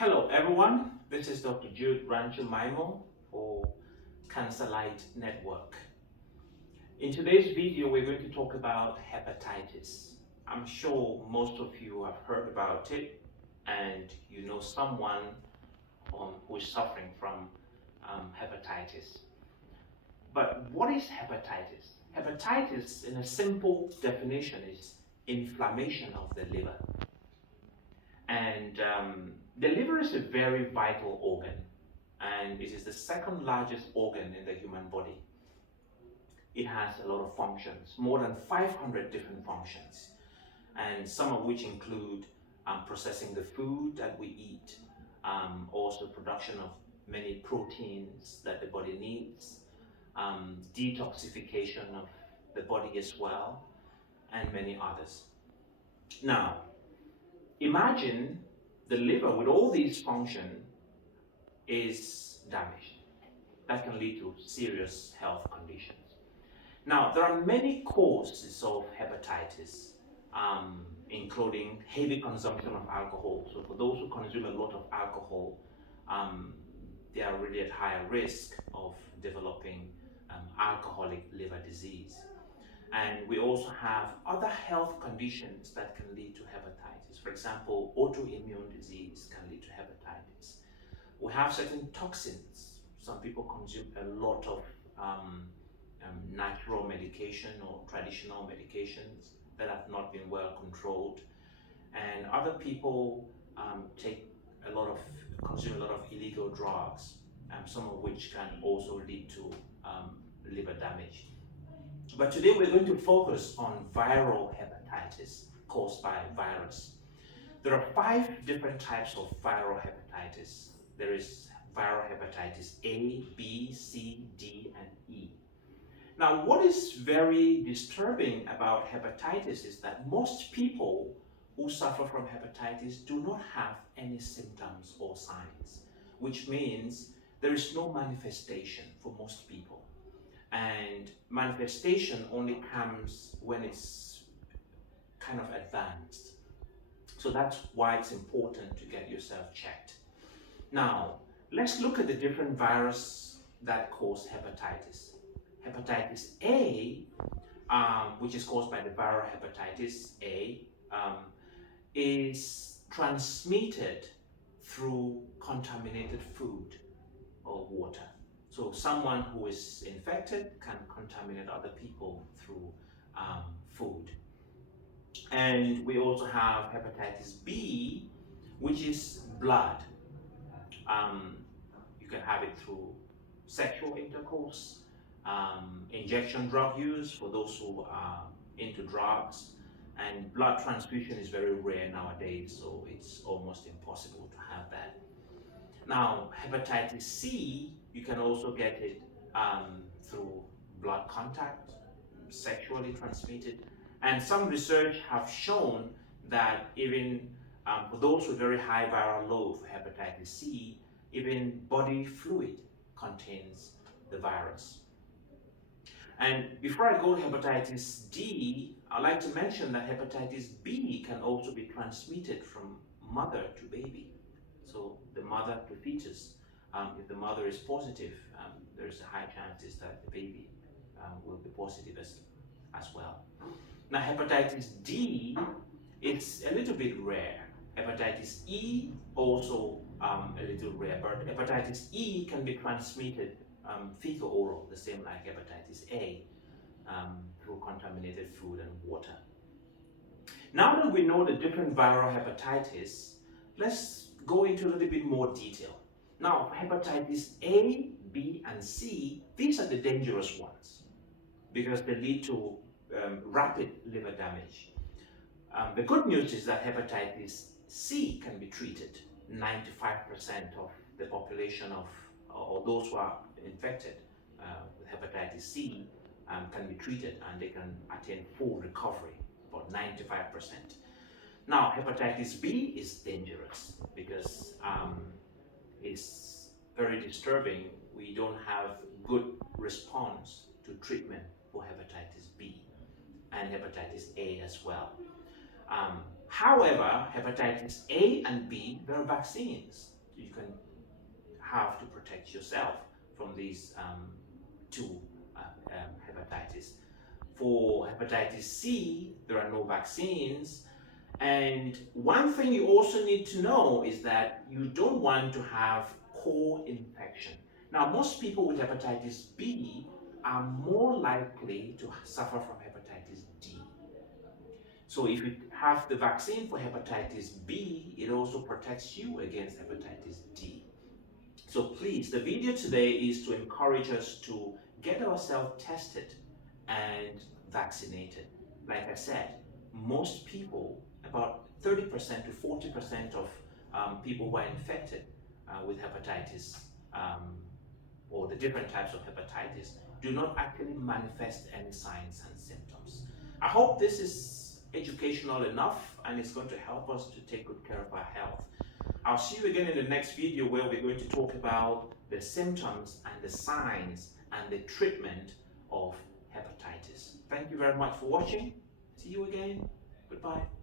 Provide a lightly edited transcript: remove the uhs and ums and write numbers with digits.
Hello everyone, this is Dr. Jude Rancho Maimo for Cancer Light Network. In today's video, we're going to talk about hepatitis. I'm sure most of you have heard about it and you know someone who is suffering from hepatitis. But what is hepatitis? Hepatitis, in a simple definition, is inflammation of the liver. And the liver is a very vital organ, and it is the second largest organ in the human body. It has a lot of functions, more than 500 different functions, and some of which include processing the food that we eat, also production of many proteins that the body needs, detoxification of the body as well, and many others. Now, imagine the liver with all these functions is damaged. That can lead to serious health conditions. Now, there are many causes of hepatitis, including heavy consumption of alcohol. So for those who consume a lot of alcohol, they are really at higher risk of developing alcoholic liver disease. And we also have other health conditions that can lead to hepatitis. For example, autoimmune disease can lead to hepatitis. We have certain toxins. Some people consume a lot of natural medication or traditional medications that have not been well controlled. And other people consume a lot of illegal drugs, some of which can also lead to liver damage. But today we're going to focus on viral hepatitis caused by virus. There are 5 different types of viral hepatitis. There is viral hepatitis A, B, C, D, and E. Now, what is very disturbing about hepatitis is that most people who suffer from hepatitis do not have any symptoms or signs, which means there is no manifestation for most people. And manifestation only comes when it's kind of advanced. So that's why it's important to get yourself checked. Now, let's look at the different viruses that cause hepatitis. Hepatitis A, which is caused by the viral hepatitis A, is transmitted through contaminated food or water. So someone who is infected can contaminate other people through food. And we also have hepatitis B, which is blood. You can have it through sexual intercourse, injection drug use for those who are into drugs, and blood transfusion is very rare nowadays, so it's almost impossible to have that. Now, hepatitis C, you can also get it through blood contact, sexually transmitted. And some research have shown that even for those with very high viral load for hepatitis C, even body fluid contains the virus. And before I go to hepatitis D, I'd like to mention that hepatitis B can also be transmitted from mother to baby. So the mother to fetus, if the mother is positive, there's a high chance that the baby will be positive as well. Now hepatitis D, it's a little bit rare. Hepatitis E also a little rare, but hepatitis E can be transmitted fecal oral, the same like hepatitis A, through contaminated food and water. Now that we know the different viral hepatitis, let's go into a little bit more detail. Now, hepatitis A, B, and C, these are the dangerous ones because they lead to rapid liver damage. The good news is that hepatitis C can be treated. 95% of the population or those who are infected with hepatitis C can be treated and they can attain full recovery, about 95%. Now, hepatitis B is dangerous because it's very disturbing. We don't have good response to treatment for hepatitis B and hepatitis A as well. However, hepatitis A and B, there are vaccines you can have to protect yourself from these two hepatitis. For hepatitis C, there are no vaccines. And one thing you also need to know is that you don't want to have co-infection. Now, most people with hepatitis B are more likely to suffer from hepatitis D. So if you have the vaccine for hepatitis B, it also protects you against hepatitis D. So please, the video today is to encourage us to get ourselves tested and vaccinated. Like I said, most people, about 30% to 40% of people who are infected with hepatitis um, or the different types of hepatitis do not actually manifest any signs and symptoms. I hope this is educational enough and it's going to help us to take good care of our health. I'll see you again in the next video where we're going to talk about the symptoms and the signs and the treatment of hepatitis. Thank you very much for watching. See you again. Goodbye.